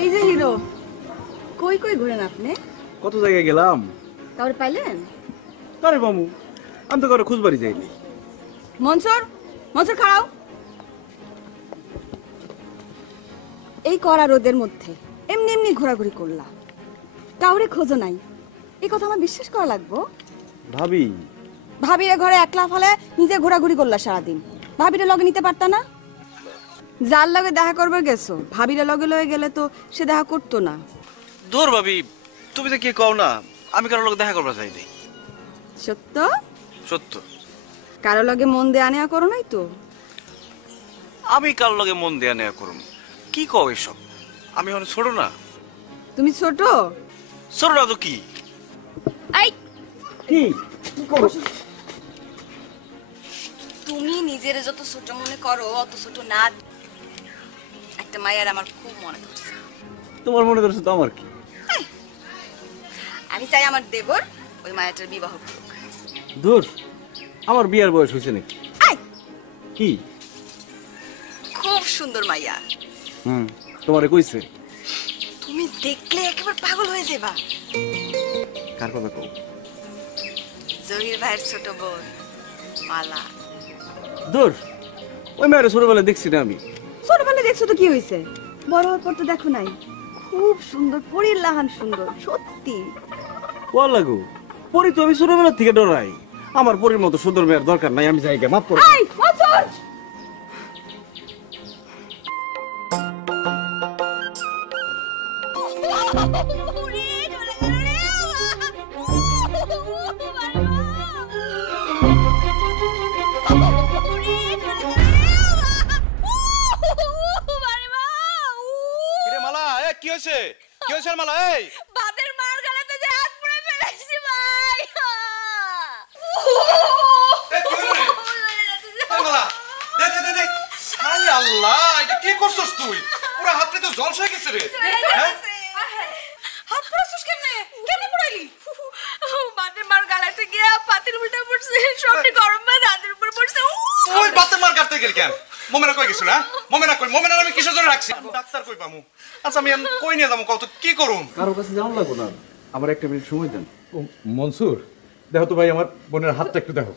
এই যে হিরো, কই কই ঘুরেন আপনি? কত জায়গায় গেলাম। কাউরে পাইলেন? আরে মামু, আমি তো কারো খুঁজবারই যাইনি। মনসুর, মনসুর খাড়াও। এই কড়া রোদের মধ্যে এমনি এমনি ঘোরাঘুরি করলা, কাউরে খোঁজো নাই, এই কথা আমার বিশ্বাস করা লাগবো? ভাবি, ভাবিরে ঘরে একলা ফলে নিজে ঘোরাঘুরি করলা সারাদিন, ভাবিরে লগে নিতে পারতা না? যার লগে দেখা করবে গেছো, ভাবিরে লগে লগে গেলে তো সে দেখা করতো না। দূর ভাবি, তুমি তো কি কও না, আমি কারোর লোক দেখা করবার চাইনি। সত্য? সত্য। কারো লগে মন দেয়া নেয়া করো নাই তো? আমি কারোর লগে মন দেয়া নেয়া করুম? কি কও এসব? আমি এখন ছোট না। তুমি ছোট? ছোট না তো কি? এই কি করো? তুমি নিজের যত ছোট মনে করো অত ছোট না। একটা মায়ের আমার খুব মনে ধরছে। তোমার মনে ধরছে তো আমার কি? আমি চাই আমার দেবর ওই মায়াটার বিবাহ করুক। দূর, আমার বিয়ার বয়স হয়েছে নাকি? কি? খুব সুন্দর মাইয়া। তোমারে কইছে? তুমি দেখলে একেবারে পাগল হয়ে যাবা। কার কথা কও? জহির ভাইয়ের ছোট বোন মালা। দূর, ওই মেয়ের ছোটবেলায় দেখছি না আমি। ছোটবেলায় দেখছো তো কি হয়েছে, বড় হওয়ার পর তো দেখো নাই। খুব সুন্দর, পরীর লাহান সুন্দর, সত্যি। ও লাগু, পরি তো আমি ছোটবেলা থেকে ডরাই। আমার পরির মতো সুন্দর মেয়ের দরকার নাই, আমি যাই গে, মাফ করো। এই মনসুর, মালা, কি হয়েছে? কি হয়েছে মালা? এই বাদের মার গলাতে যে হাত পুরো ফেলেছি ভাই। মালা, দেখ দেখ দেখ, হাই আল্লাহ, এটা কি করছস তুই? পুরো হাতটা তো জল হয়ে গেছে রে। হাত পুরোছিস কেমনে? কেমনে পুরাইলি? বাদের মার গলাতে গিয়া পাতিল উল্টা পড়ছে, সবটি গরম ভাত হাতের উপর পড়ছে। তুই বাতে মার কাটতে গেল কেন? মোমেনা কই গেছিল? হ্যাঁ, মোমেনা কই? মোমেনা আমি কিসের জন্য রাখছি? ডাক্তার কই পামু? আচ্ছা আমি কই নিয়ে যাবো, কত কি করুম? কারোর কাছে যাওয়া লাগবো না, আমার একটা মিনিট সময় দেন। মনসুর, দেখো তো ভাই আমার বোনের হাতটা একটু দেখো।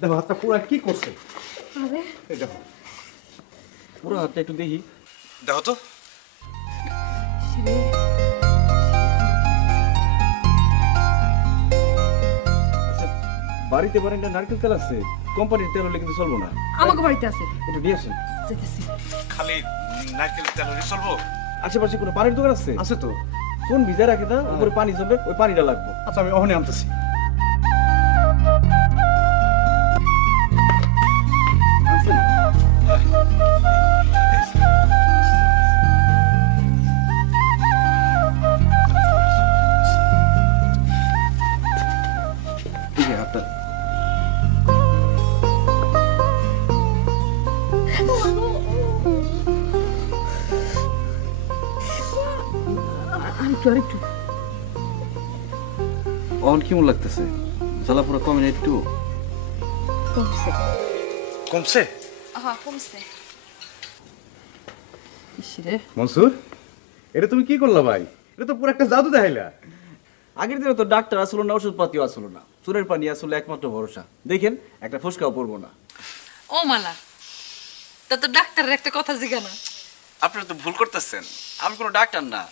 দেখো হাতটা পুরো কি করছে। এই দেখো পুরো হাতটা একটু দেখি। দেখো তো। বাড়িতে পারেন নারকেল তেল আছে, কোম্পানির তেল হলে কিন্তু চলবো না। আমাকে বাড়িতে আছে, একটু নিয়ে আসেন। যেতেছি। খালি নারকেল তেল হলে চলবো? আশেপাশে কোনো পানির দোকান আছে? আছে তো। কোন ভিজা রাখে না, উপরে পানি জমবে, ওই পানিটা লাগবে। আচ্ছা আমি ওখানে আনতেছি। ঠিক আছে, হাতটা আরেকটু অন কেমন লাগতেছে? জ্বালা পুরো কমে না একটু? কমছে। কমছে? হ্যাঁ কমছে। মনসুর, এটা তুমি কি করলা ভাই? এটা তো পুরো একটা জাদু দেখাইলা। আগের দিনে তো ডাক্তার আসলো না, ওষুধপাতিও আসলো না, চুনের পানি আসলে একমাত্র ভরসা। দেখেন একটা ফুসকাও পড়বো না। ও মালা, তা তো ডাক্তারের একটা কথা জিজ্ঞানা। আপনারা তো ভুল করতেছেন, আমি কোনো ডাক্তার না।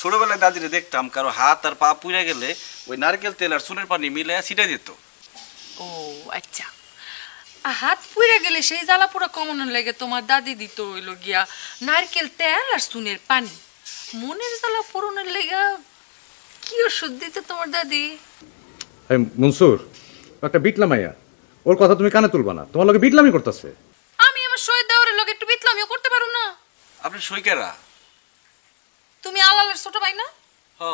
ছোটবেলায় দাদিরে দেখতাম কারো হাত আর পা পুড়ে গেলে ওই নারকেল তেল আর চুনের পানি মিলে ছিটাই দিত। ও আচ্ছা, হাত পুড়ে গেলে সেই জ্বালা পোড়া কমানোর লাগে তোমার দাদি দিত হইলো গিয়া নারকেল তেল আর চুনের পানি। মনের জ্বালা পোড়ানোর লেগা কি ওষুধ দিত তোমার দাদি? মনসুর, একটা বিটলা মাইয়া, ওর কথা তুমি কানে তুলবা না, তোমার লোকে বিটলামি করতেছে। আমি আমার শহীদ দেওয়ারের লগে একটু বিতলামিও করতে পারো না? আপনি সইকেরা? তুমি আলালের ছোট ভাই না? হ।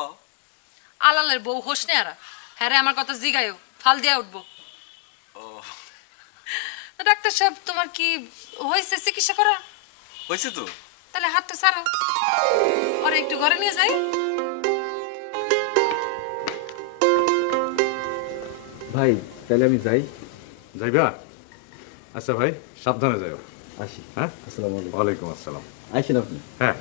আলালের বউ হোসনে আরা, হ্যাঁ রে আমার কথা জিগায়ও, ফাল দিয়া উঠবো। ও ডাক্তার সাহেব, তোমার কি হয়েছে চিকিৎসা করা? হয়েছে তো। তাহলে হাতটা ছাড়ো, ওরা একটু ঘরে নিয়ে যাই। ভাই তাহলে আমি যাই। যাইবা? আচ্ছা ভাই, সাবধানে যাও। আসি। হ্যাঁ, আসসালামু আলাইকুম। ওয়ালাইকুম আসসালাম। আইসেন আপনি। হ্যাঁ।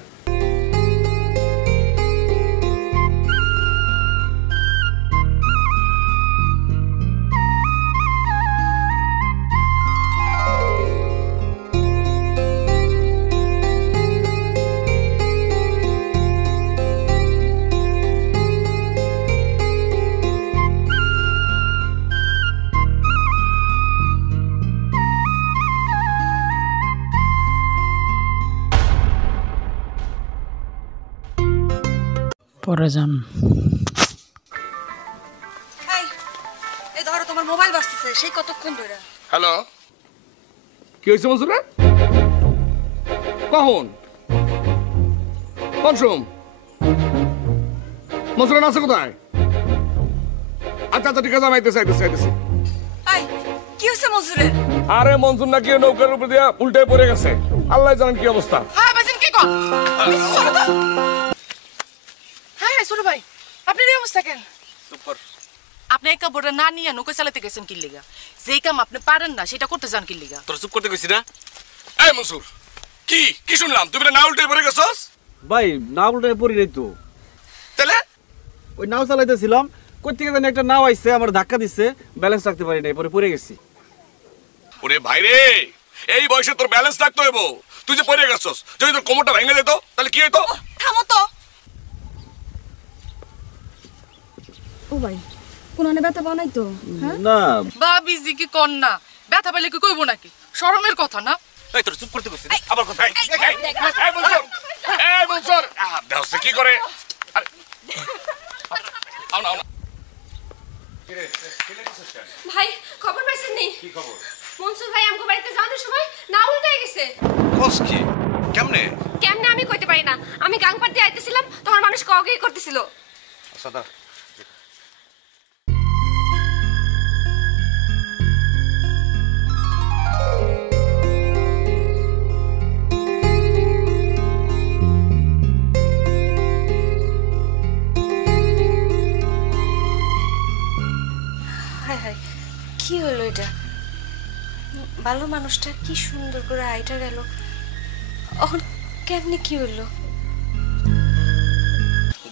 পরে যান। এই ধরো তোমার মোবাইল বাজতেছে, সেই কতক্ষণ ধরে। হ্যালো, কি হয়েছে মনসুরে? কখন কনসুম মনসুরে আছে কোথায়? আচ্ছা আচ্ছা ঠিক আছে, আমি আইতেছি। আই কি হয়েছে মনসুরের? আরে মনসুর নাকি নৌকার উপর দিয়া উল্টে পড়ে গেছে, আল্লাহ জানেন কি অবস্থা। হ্যাঁ বাজিন কি কর? হ্যাঁ ছোট ভাই, আপনি এই অবস্থা কেন? চুপ কর। আপনি একা বড় না নিয়ে নৌকা চালাতে গেছেন কি লিগা? যেই কাম আপনি পারেন না সেটা করতে যান কি লিগা? তোর চুপ করতে কইছি না? এই মনসুর, কি শুনলাম তুমি না উল্টে পড়ে গেছস? ভাই নাও উল্টে পড়ি নাই তো, তাহলে ওই নাও চালাইতেছিলাম, কই থেকে জানি একটা নাও আইছে আমার ধাক্কা দিচ্ছে, ব্যালেন্স রাখতে পারি নাই, পরে পড়ে গেছি। ওরে ভাই রে, এই বয়সে তোর ব্যালেন্স রাখতে হইব। তুই যে পড়ে গেছস, যদি তোর কোমরটা ভেঙে যেত তাহলে কি হইতো? থামো তো। ও ভাই কোননে ব্যথা বানাই তো? হ্যাঁ না বাবিজি কি কর না, ব্যথা পেলে কি কইব নাকি? শরমের কথা না। এই তোর চুপ করতে কইছি না? আবার কথা। এই মনসুর দেখছ কি করে? আরে আও না ভাই খবর পাইছেন নি? কি খবর? মনসুর ভাই আমগো বাড়িতে যাওয়ার সময় না উল্টে গেছে। কস কি কেমনে? কেমনে আমি কইতে পারি না, আমি গাংপার দিয়ে আইতেছিলাম তখন মানুষ কগেই করতেছিল। আচ্ছা দা হায় হায় কি হলো এটা? ভালো মানুষটা কি সুন্দর করে আইটা গেল, এখন কেমনে কি হলো?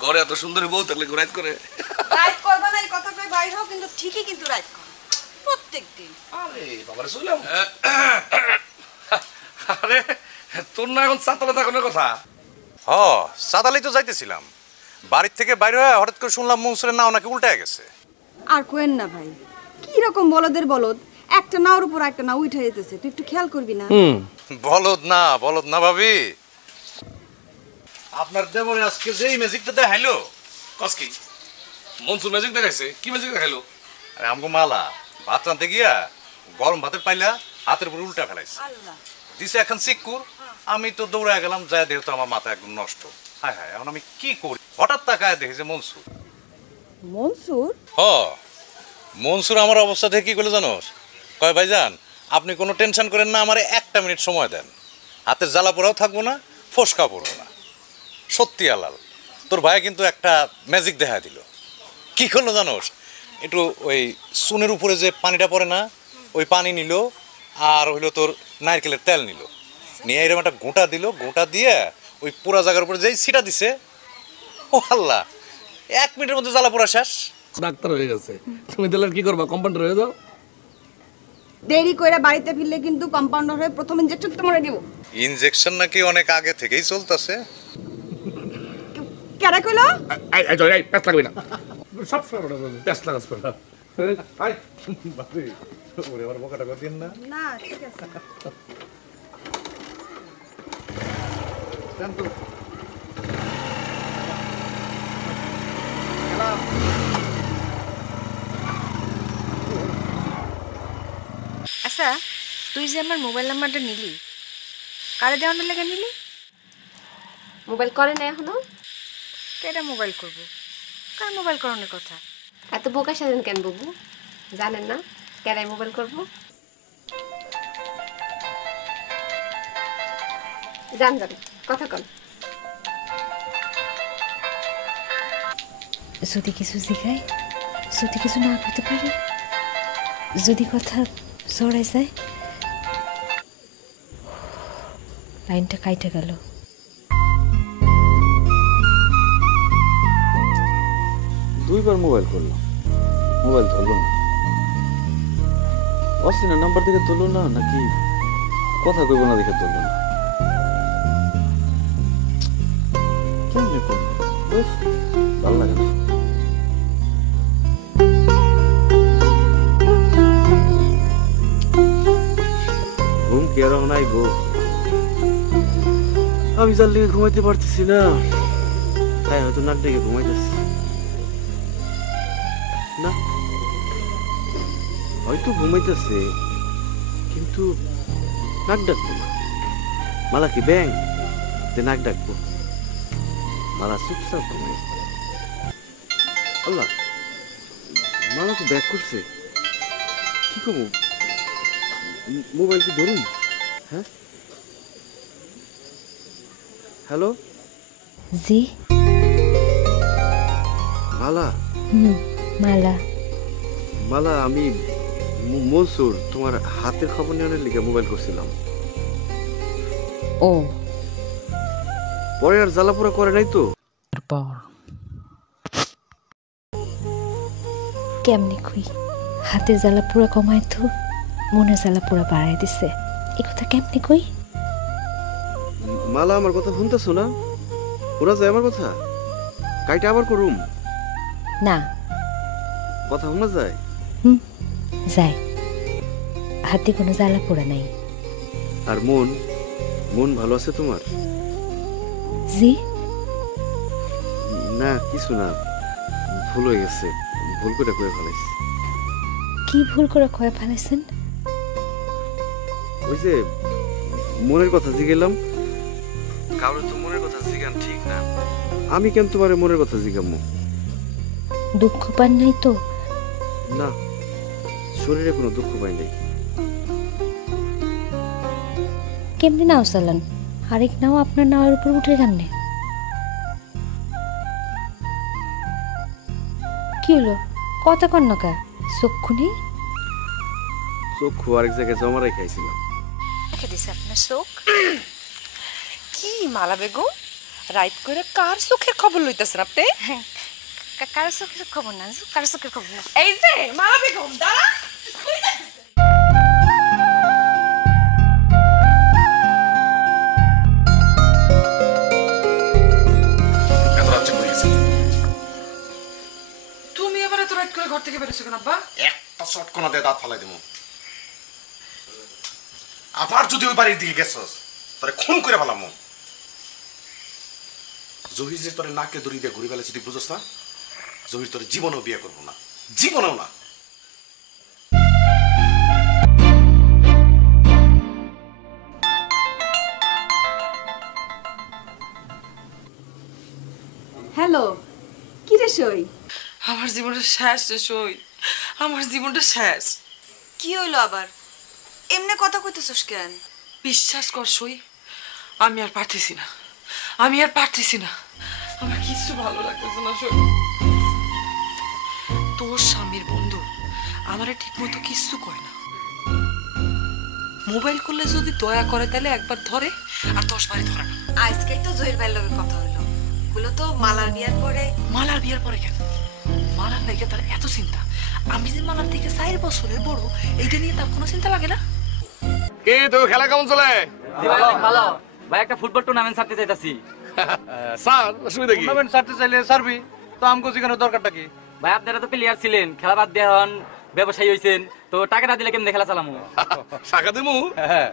ঘরে এত সুন্দরী বউ থাকলে রাইত করে। রাইট করবা না, এই কথা কই বাইর হও, কিন্তু ঠিকই কিন্তু রাইট করো প্রত্যেকদিন। আরে বাবারে শুনলাম। আরে তোর না এখন সাতলা থাকার কথা। সাদালেই তো যাইতেছিলাম, বাড়ির থেকে বাইরে হয়ে হঠাৎ করে শুনলাম মনসুরের নাও নাকি উল্টে গেছে। আর কোয়েন না ভাই, কি রকম বলদের বলদ, একটা নাওর উপর একটা নাও উঠে যেতেছে, তুই একটু খেয়াল করবি না? বলদ না ভাবি, আপনার দেবরে আজকে যেই ম্যাজিকটা দেখাইলো। কস কি? মনসুর ম্যাজিক দেখাইছে? কি ম্যাজিক দেখাইলো? আরে আমগো মালা ভাত রাঁধতে গিয়া গরম ভাতের পাইলা হাতের উপর উল্টা ফেলাইছে, দিছে এখন সিকুর। আমি তো দৌড়ে গেলাম, যায় দেখো তো আমার মাথা একদম নষ্ট। হায় হায়, এখন আমি কি করি? হঠাৎ তাকায় দেখি যে মনসুর। মনসুর? মনসুর আমার অবস্থা দেখে কি করলো জানোস? কয় ভাইজান আপনি কোনো টেনশন করেন না, আমারে একটা মিনিট সময় দেন, হাতের জ্বালা পোড়াও থাকবো না, ফসকা পড়বো না। সত্যি আলাল, তোর ভাই কিন্তু একটা ম্যাজিক দেখা দিল। কি করলো জানোস? একটু ওই চুনের উপরে যে পানিটা পড়ে না, ওই পানি নিল, আর হইলো তোর নারকেলের তেল নিল, নিয়ে এরকম একটা গোটা দিল, গোটা দিয়ে ওই পুরা জায়গার উপরে যেই ছিটা দিছে, ও আল্লাহ, 1 মিনিটের মধ্যে জ্বালা পোড়া শেষ। ডাক্তার হয়ে গেছে, তুমি তাহলে কি করবা? কম্পাউন্ডার হয়ে যাও। দেরি কইরা বাড়িতে ফিরলে কিন্তু কম্পাউন্ডার হয়ে প্রথম ইনজেকশন তোমারে দিব। ইনজেকশন নাকি অনেক আগে থেকেই চলতেছে। কেডা কইলো? এই প্যাস লাগবে না, সব সময় প্যাস লাগাস না। হাই বাপরে, ওরে আমার বোকাটা করে দিন না। না ঠিক আছে। আচ্ছা তুই যে আমার মোবাইল নাম্বারটা নিলি, কারে দেওয়ানোর লেগে নিলি? মোবাইল করে না এখনো? কেডা মোবাইল করব? কার মোবাইল করানোর কথা? এত বোকা সাজেন কেন বাবু? জানেন না কেডাই মোবাইল করব? জান কথা কন। যদি কিছু শিখায়, যদি কিছু না করতে পারে, যদি কথা জড়াই যায়, লাইনটা কাইটে গেল। দুইবার মোবাইল করলাম, মোবাইল ধরলো না। অসিনা নাম্বার দিকে তুললো না, নাকি কথা কইব না দেখে তুললো না। কেমনে করবো? ভালো লাগে না। ঘুম কি আর নাই গো, আমি যার লিগে ঘুমাইতে পারতেছি না। তাই হয়তো নাক ডেকে ঘুমাইতেছে। না, হয়তো ঘুমাইতেছে কিন্তু নাক ডাকবো না। মালা কি ব্যাং যে নাক ডাকবো? মালা চুপচাপ ঘুমাই। আল্লাহ, মালা তো ব্যাক করছে। কি করবো? মোবাইল কি ধরুন? হ্যাঁ, হ্যালো জি। মালা। মালা। মালা, আমি মনসুর, তোমার হাতের খবর নেওয়ার লিগে মোবাইল করছিলাম। ও, পরে আর জ্বালাপোড়া করে নাই তো? কেমনি কই হাতের জ্বালা পুরা কমায় তো মনের জ্বালা পুরা বাড়াই দিছে, এ কথা কেমনি কই? মালা, আমার কথা শুনতেছো না? ওরা যায় আমার কথা, কাইটা আবার করুম না, কথা শোনা যায়? যায়, হাতে কোনো জ্বালা পোড়া নাই। আর মন, মন ভালো আছে তোমার? জি। না, কিছু না, ভুল হয়ে গেছে, ভুল করে কয়ে ফেলাইছি। কি ভুল করে কয়ে ফেলাইছেন? ওই যে মনের কথা জিগেলাম, কারো তো মনের কথা জিগান ঠিক না। আমি কেন তোমার মনের কথা জিগামু? দুঃখ পান নাই তো? না, শরীরে কোনো দুঃখ পাই নাই। কেমনি নাও চালান, আরেক নাও আপনার নাওয়ার উপর উঠে কেমনে? কি হলো, কথা কন না কা? চক্ষু নেই? চক্ষু আরেক জায়গায় জমা রেখাইছিলাম। কে দিছে আপনার চোখ? কি মালা বেগম, রাইট করে কার চোখের খবর লইতেছেন আপনি? কারো চোখের খবর না, কারো চোখের খবর না। এই যে মালা বেগম, দাঁড়া। তুমি এবারে তো রাইট করে ঘর থেকে বেরোছো কেন আব্বা? একটা শটকনা দিয়ে দাঁত ফালাই দেবো। আবার যদি ওই বাড়ির দিকে গেছস তোরে খুন করে ফেলাম। জহির যে তোরে নাকে দড়ি দিয়ে ঘুরে ফেলেছি, তুই বুঝোস না? জহির তোরে জীবনেও বিয়ে করবো না, জীবনেও না। হ্যালো, কি রে সই? আমার জীবনটা শেষ রে সই, আমার জীবনটা শেষ। কি হইলো আবার? এমনি কথা কইতেছস কেন? বিশ্বাস কর সই, আমি আর পারতেছি না, আমি আর পারতেছি না, আমার কিছু ভালো লাগতেছে না সই। তোর স্বামীর বন্ধু আমারে ঠিক মতো কিচ্ছু কয় না। মোবাইল করলে যদি দয়া করে তাহলে একবার ধরে আর 10 বারই ধরে না। আজকেই তো জহির ভাইয়ের লগে কথা হইলো, বলো তো মালার বিয়ার পরে। মালার বিয়ার পরে কেন? মালার নাকি তার এত চিন্তা, আমি যে মালার থেকে 4 বছরের বড়, এইটা নিয়ে তার কোনো চিন্তা লাগে না? কি তো খেলা কেমন চলে? ভালো ভাই, একটা ফুটবল টুর্নামেন্ট ছাড়তে চাইতাছি। স্যার, অসুবিধা কি? টুর্নামেন্ট ছাড়তে চাইলে ছাড়বি, তো আমগো জিগানোর দরকারটা কি? ভাই আপনারা তো প্লেয়ার ছিলেন, খেলা বাদ দিয়ে হন ব্যবসায়ী হইছেন, তো টাকা না দিলে কেমনে খেলা চালামু? টাকা দিমু? হ্যাঁ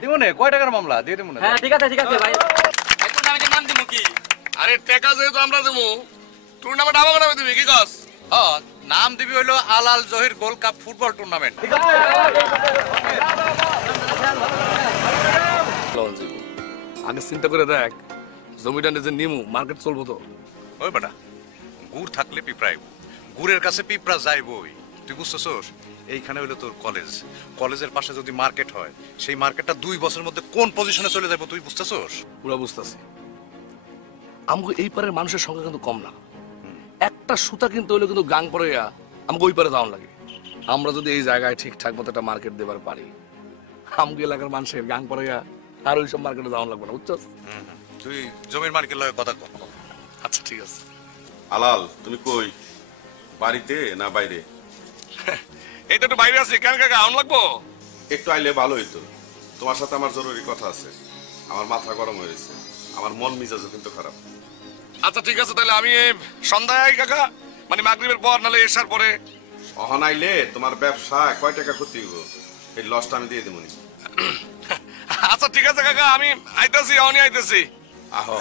দিমু নে, কয় টাকার মামলা দিয়ে দিমু না? হ্যাঁ ঠিক আছে ভাই। ভাই টুর্নামেন্টের নাম দিমু কি? আরে টাকা যেহেতু আমরা দিমু, টুর্নামেন্ট আমাকে নামে দিবি কি কস? হ্যাঁ, নাম দিবি হইলো Alal Zahir gold cup football tournament. আগে চিন্তা করে দেখ, জমিটা নিজে নিমু, মার্কেট চলবো তো। ওই বেটা, গুড় থাকলে পিঁপড়াইব, গুড়ের কাছে পিঁপড়া যাইবই, তুই বুঝতেছস? এইখানে হইলো তোর কলেজ, কলেজের পাশে যদি মার্কেট হয়, সেই মার্কেটটা 2 বছরের মধ্যে কোন পজিশনে চলে যাবে তুই বুঝতেছস? পুরা বুঝতেছি। আমাকে এই পারের মানুষের সংখ্যা কিন্তু কম না, একটা সুতা কিনতে হলে কিন্তু গাং পরে আমাকে ওই পারে যাওয়ার লাগে। আমরা যদি এই জায়গায় ঠিকঠাক মতো একটা মার্কেট দেবার পারি, আমাকে এলাকার মানুষের গাং পরে আর ওই সব মার্কেটে যাওয়া লাগবে না, বুঝছস? তুই জমির মার্কেট লগে কথা কর। আচ্ছা ঠিক আছে। আলাল, তুমি কই, বাড়িতে না বাইরে? এই তো একটু বাইরে আছি, কেন কাকা আম লাগবো? একটু আইলে ভালো হইতো, তোমার সাথে আমার জরুরি কথা আছে। আমার মাথা গরম হয়ে গেছে, আমার মন মেজাজও কিন্তু খারাপ। আচ্ছা ঠিক আছে, তাহলে আমি সন্ধ্যায় আই কাকা, মানে মাগরিবের পর নালে এশার পরে। অহন আইলে তোমার ব্যবসা কয় টাকা ক্ষতি হইব, এই লসটা আমি দিয়ে দেবো। আচ্ছা ঠিক আছে কাকা, আমি আইতেছি, অনি আইতেছি। আহো।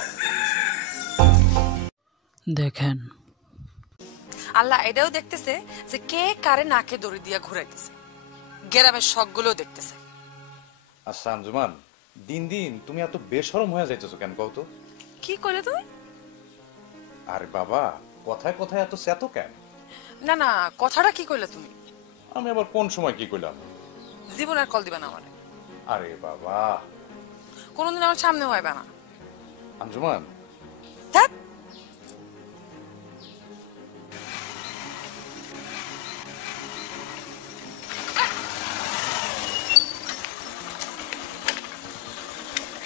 দেখেন আল্লাহ এটাও দেখতেছে যে কে কারে নাকে দড়ি দিয়া ঘুরাইতেছে, গ্রামের শখগুলো দেখতেছে। আচ্ছা আঞ্জুমান, দিন দিন তুমি এত বেশরম হয়ে যাইতেছো কেন কও তো? কি করলে তুমি? আরে বাবা, কথায় কথায় এত সেতো কেন? না না, কথাটা কি কইলে তুমি? আমি আবার কোন সময় কি কইলাম? জীবন আর কল দিবা না আমারে। আরে বাবা, কোনদিন আমার সামনে হইবে না। আঞ্জুমান, ধ্যাৎ,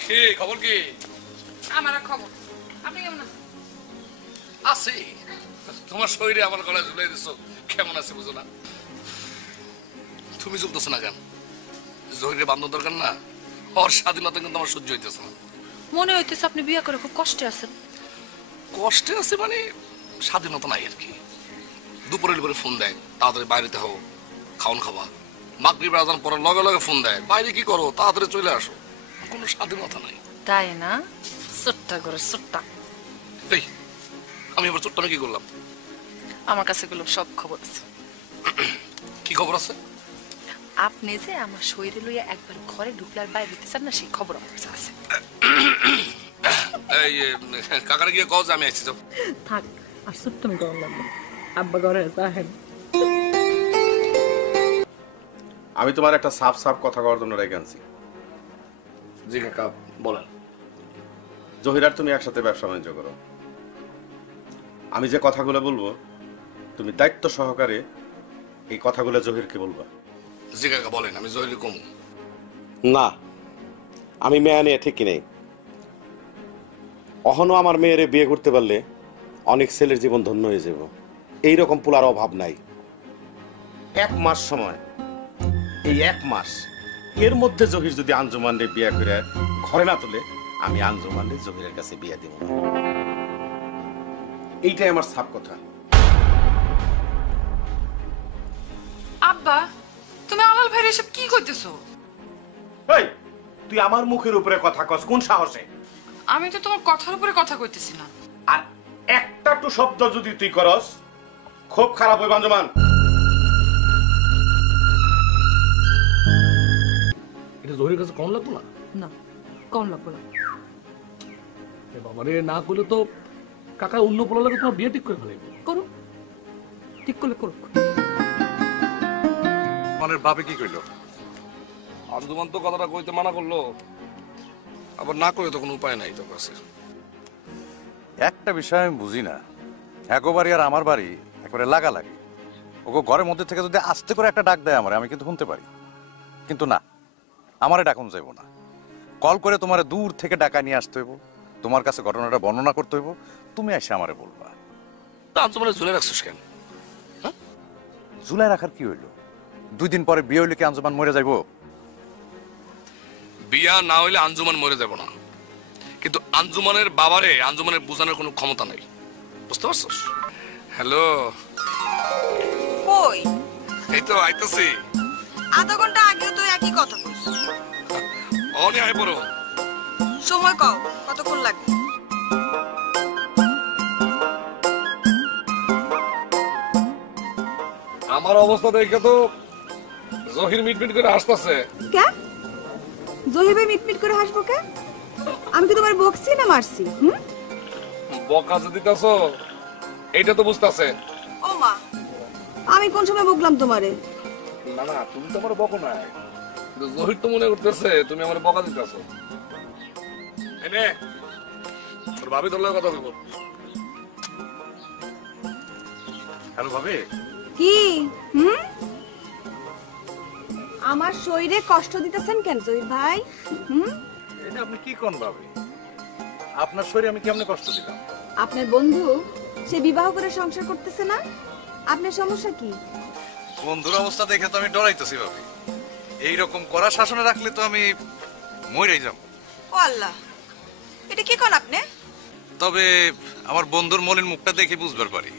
কি খবর? কি আমার আর খবর। আপনি কেমন আছেন? আছি। তোমার শরীরে আমার গলায় ঝুলাই দিছো, কেমন আছে বুঝো না? তুমি চলতেছো না কেন? জহিরে বান্ধব দরকার না? ওর স্বাধীনতা কিন্তু আমার সহ্য হইতেছে না। মনে হইতেছে আপনি বিয়ে করে খুব কষ্টে আছেন। কষ্টে আছে মানে স্বাধীনতা নাই আর কি। দুপুরের পরে ফোন দেয়, তাড়াতাড়ি বাইরেতে হও, খাওন খাবা। মাগরিব আজান পরে লগে লগে ফোন দেয়, বাইরে কি করো, তাড়াতাড়ি চলে আসো। কোনো স্বাধীনতা নাই। তাই না? ছোট্টা করে ছোট্টা। এই, আমি এবার ছোট্টা কি করলাম? আমার কাছে এগুলো সব খবর আছে। কি খবর আছে? আপনি যে আমার শরীরে লইয়া একবার ঘরে ঢুকলে আর বাইরে দিতেছেন না, সেই খবর আমার কাছে আছে। এই কাকারে গিয়ে কও যে আমি আইছি। যাও থাক, আর ছোট্ট আমি গরম লাগবে। আব্বা ঘরে যাহেন। আমি তোমার একটা সাফ সাফ কথা করার জন্য রেখে আনছি। জি কাকা, বলেন। জহিরার তুমি একসাথে ব্যবসা বাণিজ্য করো। আমি যে কথাগুলো বলবো তুমি দায়িত্ব সহকারে এই কথাগুলো জহিরকে বলবা। জি কাকা, বলেন। আমি জহির কম না, আমি মেয়ে নিয়ে ঠিকই নেই। অহনো আমার মেয়েরে বিয়ে করতে পারলে অনেক ছেলের জীবন ধন্য হয়ে যাব। এইরকম পোলার অভাব নাই। 1 মাস সময়, এই 1 মাস এর মধ্যে জহির যদি আঞ্জুমানরে বিয়ে করে ঘরে না তোলে, আমি আঞ্জুমানরে জহিরের কাছে বিয়ে দিব না। এইটাই আমার সাপ কথা। আব্বা, তুমি আলাল ভাইয়ের এসব কি করতেছো? এই, তুই আমার মুখের উপরে কথা কস কোন সাহসে? আমি তো তোমার কথার উপরে কথা কইতেছি না। আর একটা টু শব্দ যদি তুই করস, খুব খারাপ হইব আঞ্জুমান। এটা জহিরের কাছে কম লাগতো না? না, কম লাগবে না। বাবারে, না করলে তো কাকা অন্য পোলা লাগে তোমার বিয়ে ঠিক করে ফেলে। করো, ঠিক করলে করুক। মানে বাপে কি কইলো? আঞ্জুমান তো কথাটা কইতে মানা করলো, আবার না করে তো কোনো উপায় নাই তোর কাছে। একটা বিষয় আমি বুঝি না, একো বাড়ি আর আমার বাড়ি একবারে লাগালাগি। ওকে ঘরের মধ্যে থেকে যদি আস্তে করে একটা ডাক দেয় আমারে, আমি কিন্তু শুনতে পারি। কিন্তু না, আমারে ডাকুন যাইব না। কল করে তোমারে দূর থেকে ডাকা নিয়ে আসতে হইব, তোমার কাছে ঘটনাটা বর্ণনা করতে হইব, তুমি এসে আমারে বলবা। আঞ্জুমানে ঝুলে রাখছিস কেন? ঝুলাই রাখার কি হইলো? 2 দিন পরে বিয়ে হইলে কি আঞ্জুমান মরে যাইব? বিয়া না হইলে আঞ্জুমান মরে যাব না, কিন্তু আঞ্জুমানের বাবারে আঞ্জুমানের বোঝানোর কোনো ক্ষমতা নাই। বুঝতে পারছস? হ্যালো, কই? এই তো আইতাছি। আধা ঘন্টা আগেও তো একই কথা কইছ। অনে আই পড়ো। সময় কও, কতক্ষণ লাগবে? আমার অবস্থা দেখে তো জহির মিটমিট করে হাসতাছে। কে? জহির ভাই মিটমিট করে হাসবো কে? আমি কি তোমার বকছি না মারছি? বকা যে দিতাছো এইটা তো বুঝতাছে। ও মা, আমি কোন সময় বকলাম তোমারে? না না, তুমি তো আমার বকো নাই, কিন্তু জহির তো মনে করতেছে তুমি আমার বকা দিতাছো। এনে তোর ভাবি তোর লগে কথা বলবো। হ্যালো ভাবি। কি? আমার শরীরে কষ্ট দিতেছেন কেন জহির ভাই? এটা আপনি কি কোন ভাবে? আপনার শরীরে আমি কেমনে কষ্ট দিলাম? আপনার বন্ধু সে বিবাহ করে সংসার করতেছে না, আপনার সমস্যা কি? বন্ধুর অবস্থা দেখে তো আমি ডরাইতেছি ভাবি। এইরকম কড়া শাসনে রাখলে তো আমি মরেই যাব। ও আল্লাহ, এটা কি কোন আপনি? তবে আমার বন্ধুর মলিন মুখটা দেখে বুঝবার পারি।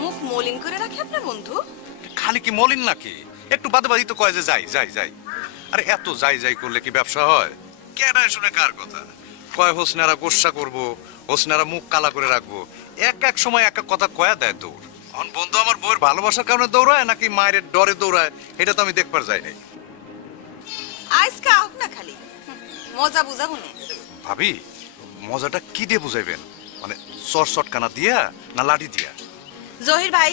মুখ মলিন করে রাখে আপনার বন্ধু? খালি কি মলিন নাকি, একটু বাদে বাদি তো কয় যে যাই যাই যাই। আরে এত যাই যাই করলে কি ব্যবসা হয়? কেডায় শুনে কার কথা? কয় হোসনারা গোসা করবো, হোসনারা মুখ কালা করে রাখবো, এক এক সময় এক এক কথা কয়া দেয় দৌড়। এখন বন্ধু আমার বউয়ের ভালোবাসার কারণে দৌড়ায় নাকি মায়ের ডরে দৌড়ায়, এটা তো আমি দেখবার যাই নাই। আজকে হোক না খালি মজা বুঝাবো না। ভাবি মজাটা কি দিয়ে বুঝাইবেন, মানে চর চটকানা দিয়া না লাঠি দিয়া? জহির ভাই,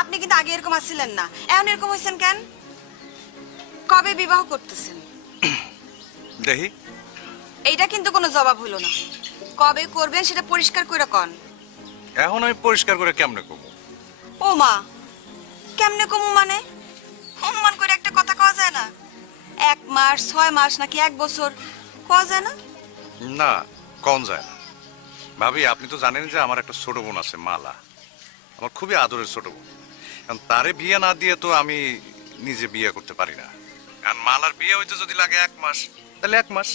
আপনি কিন্তু আগে এরকম আসছিলেন না, এখন এরকম হয়েছেন কেন? কবে বিবাহ করতেছেন? দেখি। এইটা কিন্তু কোনো জবাব হলো না। কবে করবেন সেটা পরিষ্কার করে কন। এখন আমি পরিষ্কার করে কেমনে কমু? ও মা, কেমনে কমু মানে? অনুমান করে একটা কথা কওয়া যায় না? 1 মাস, 6 মাস নাকি 1 বছর কওয়া যায় না? না, কম যায় না। ভাবি আপনি তো জানেন যে আমার একটা ছোট বোন আছে মালা, আমার খুবই আদরের ছোট বোন। কারণ তারে বিয়ে না দিয়ে তো আমি নিজে বিয়ে করতে পারি না। কারণ মালার বিয়ে হইতে যদি লাগে 1 মাস তাহলে 1 মাস,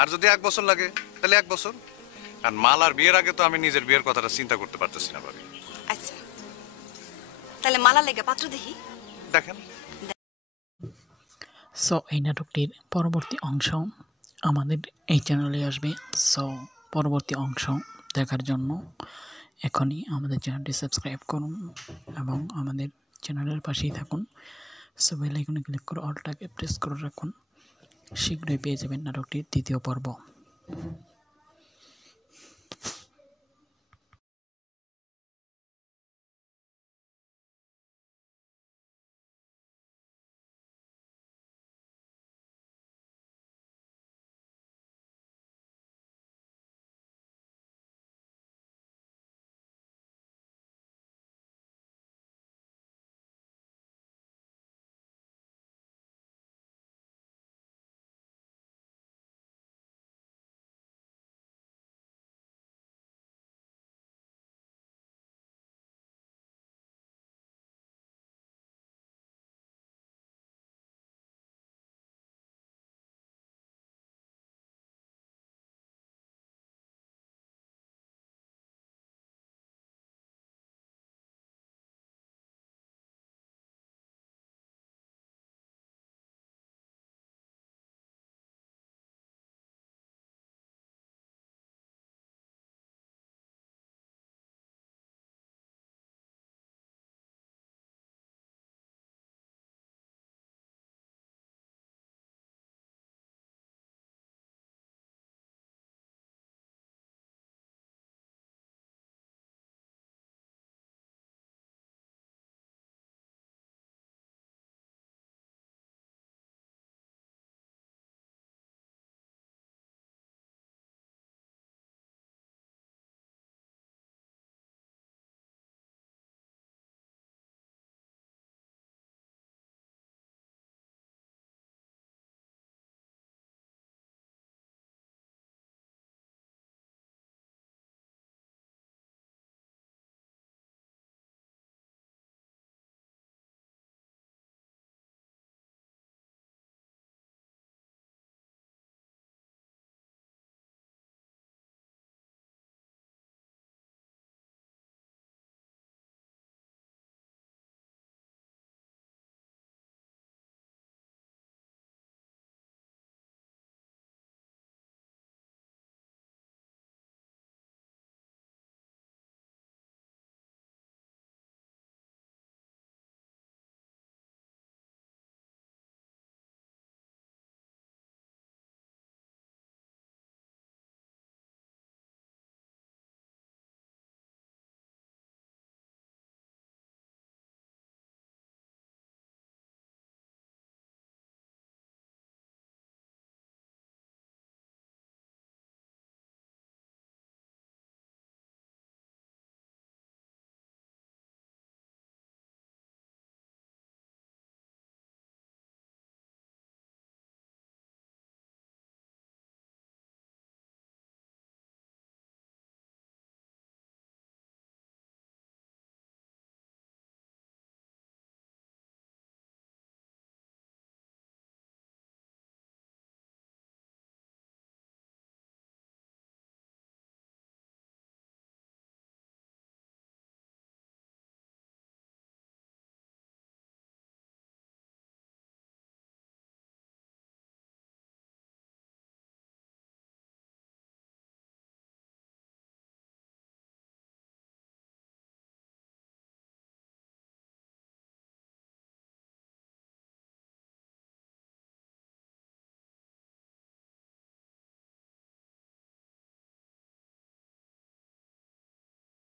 আর যদি 1 বছর লাগে তাহলে 1 বছর। কারণ মালার বিয়ের আগে তো আমি নিজের বিয়ের কথাটা চিন্তা করতে পারতেছি না ভাবি। আচ্ছা, তাহলে মালা লেগে পাত্র দেখি। দেখেন। সো এই নাটকটির পরবর্তী অংশ আমাদের এই চ্যানেলে আসবে। সো পরবর্তী অংশ দেখার জন্য এখনই আমাদের চ্যানেলটি সাবস্ক্রাইব করুন এবং আমাদের চ্যানেলের পাশেই থাকুন। সো বেল আইকনে ক্লিক করে অলটাকে প্রেস করে রাখুন। শীঘ্রই পেয়ে যাবেন নাটকটির 2য় পর্ব।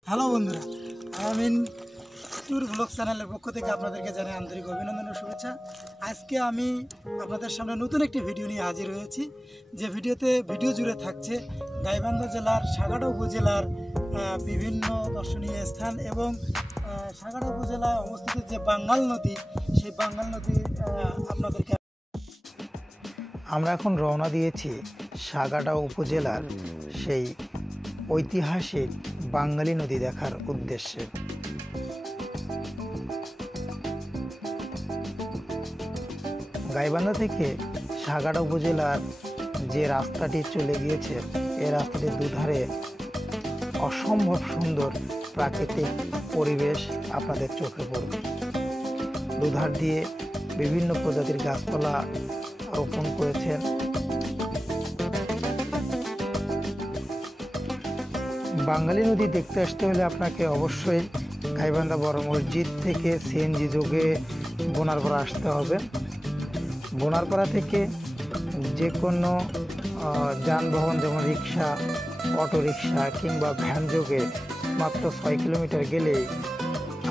হ্যালো বন্ধুরা, আমিন ট্যুর ব্লগ চ্যানেলের পক্ষ থেকে আপনাদেরকে জানাই আন্তরিক অভিনন্দন ও শুভেচ্ছা। আজকে আমি আপনাদের সামনে নতুন একটি ভিডিও নিয়ে হাজির হয়েছি, যে ভিডিও জুড়ে থাকছে গাইবান্ধা জেলার সাগাড়া উপজেলার বিভিন্ন দর্শনীয় স্থান এবং সাগাড়া উপজেলায় অবস্থিত যে বাঙ্গাল নদী, সেই বাঙ্গাল নদী আপনাদেরকে। আমরা এখন রওনা দিয়েছি সাগাড়া উপজেলার সেই ঐতিহাসিক বাঙ্গালী নদী দেখার উদ্দেশ্যে। গাইবান্ধা থেকে সাগাড়া উপজেলার যে রাস্তাটি চলে গিয়েছে, এই রাস্তাটির দুধারে অসম্ভব সুন্দর প্রাকৃতিক পরিবেশ আপনাদের চোখে পড়বে। দুধার দিয়ে বিভিন্ন প্রজাতির গাছপালা রোপণ করেছেন। বাঙ্গালী নদী দেখতে আসতে হলে আপনাকে অবশ্যই গাইবান্ধা বড় মসজিদ থেকে সিএনজি যোগে বোনারপাড়া আসতে হবে। বোনারপাড়া থেকে যে কোনো যানবাহন যেমন রিক্সা, অটো রিক্সা কিংবা ভ্যান যোগে মাত্র 6 কিলোমিটার গেলেই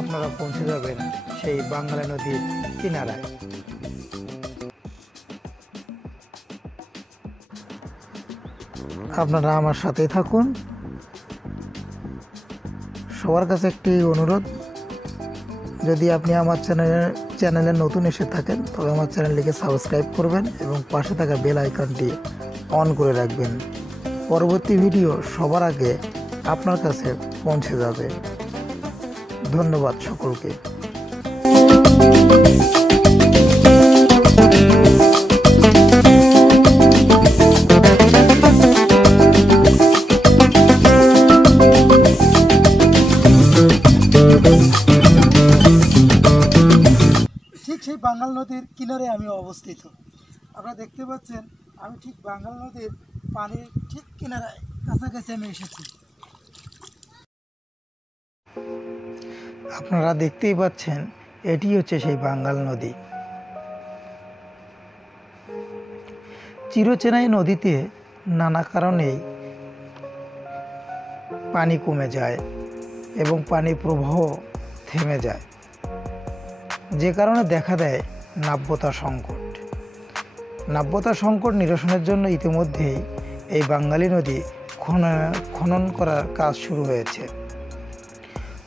আপনারা পৌঁছে যাবেন সেই বাঙ্গালী নদীর কিনারায়। আপনারা আমার সাথেই থাকুন। সবার কাছে একটি অনুরোধ, যদি আপনি আমার চ্যানেলে নতুন এসে থাকেন তবে আমার চ্যানেলটিকে সাবস্ক্রাইব করবেন এবং পাশে থাকা বেল আইকনটি অন করে রাখবেন। পরবর্তী ভিডিও সবার আগে আপনার কাছে পৌঁছে যাবে। ধন্যবাদ সকলকে। ঠিক সেই বাঙ্গাল নদীর কিনারে আমি অবস্থিত। আপনারা দেখতে পাচ্ছেন আমি ঠিক বাঙ্গাল নদীর পানির ঠিক কিনারায় কাছাকাছি আমি এসেছি। আপনারা দেখতেই পাচ্ছেন এটি হচ্ছে সেই বাঙ্গাল নদী। চিরচেনাই নদীতে নানা কারণেই পানি কমে যায় এবং পানির প্রবাহ থেমে যায়, যে কারণে দেখা দেয় নাব্যতা সংকট। নাব্যতা সংকট নিরসনের জন্য ইতিমধ্যেই এই বাঙ্গালী নদী খনন করার কাজ শুরু হয়েছে।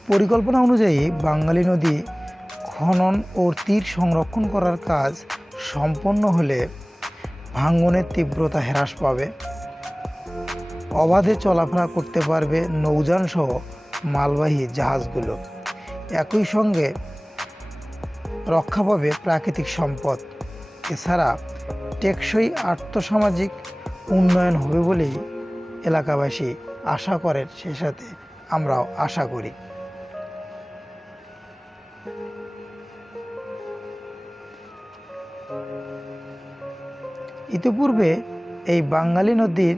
পরিকল্পনা অনুযায়ী বাঙ্গালী নদী খনন ও তীর সংরক্ষণ করার কাজ সম্পন্ন হলে ভাঙনের তীব্রতা হ্রাস পাবে, অবাধে চলাফেরা করতে পারবে নৌযান সহ মালবাহী জাহাজগুলো। একই সঙ্গে রক্ষা পাবে প্রাকৃতিক সম্পদ। এছাড়া টেকসই আর্থসামাজিক উন্নয়ন হবে বলেই এলাকাবাসী আশা করেন, সেই সাথে আমরাও আশা করি। ইতিপূর্বে এই বাঙ্গালী নদীর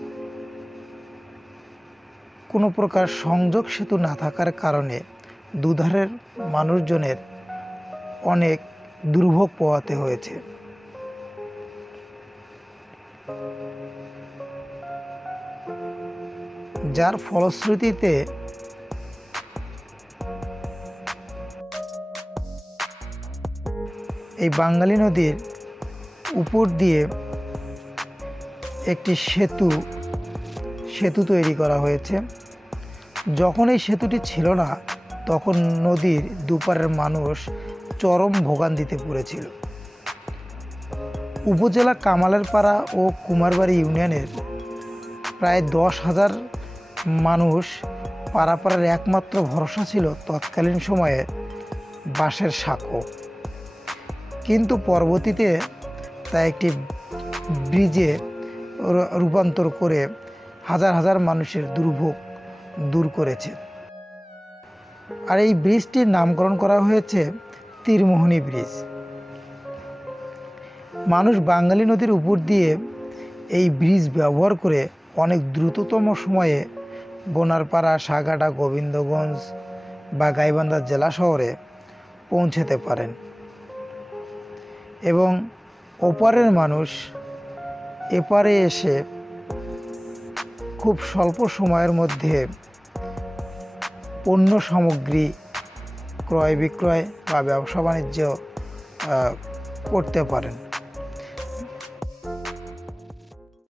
কোনো প্রকার সংযোগ সেতু না থাকার কারণে দুধারের মানুষজনের অনেক দুর্ভোগ পোহাতে হয়েছে। যার ফলশ্রুতিতে এই বাঙ্গালী নদীর উপর দিয়ে একটি সেতু তৈরি করা হয়েছে। যখন এই সেতুটি ছিল না তখন নদীর দুপারের মানুষ চরম ভোগান্তিতে পড়েছিল। উপজেলা কামালের পাড়া ও কুমারবাড়ি ইউনিয়নের প্রায় 10,000 মানুষ পাড়াপাড়ার একমাত্র ভরসা ছিল তৎকালীন সময়ে বাঁশের সাঁকো, কিন্তু পরবর্তীতে তা একটি ব্রিজে রূপান্তর করে হাজার হাজার মানুষের দুর্ভোগ দূর করেছে। আর এই ব্রিজটির নামকরণ করা হয়েছে তীরমোহনী ব্রিজ। মানুষ বাঙ্গালী নদীর উপর দিয়ে এই ব্রিজ ব্যবহার করে অনেক দ্রুততম সময়ে বোনারপাড়া, সাগাড়া, গোবিন্দগঞ্জ বা গাইবান্ধা জেলা শহরে পৌঁছতে পারেন এবং ওপারের মানুষ এপারে এসে খুব স্বল্প সময়ের মধ্যে পণ্য সামগ্রী ক্রয় বিক্রয় বা ব্যবসা বাণিজ্য করতে পারেন।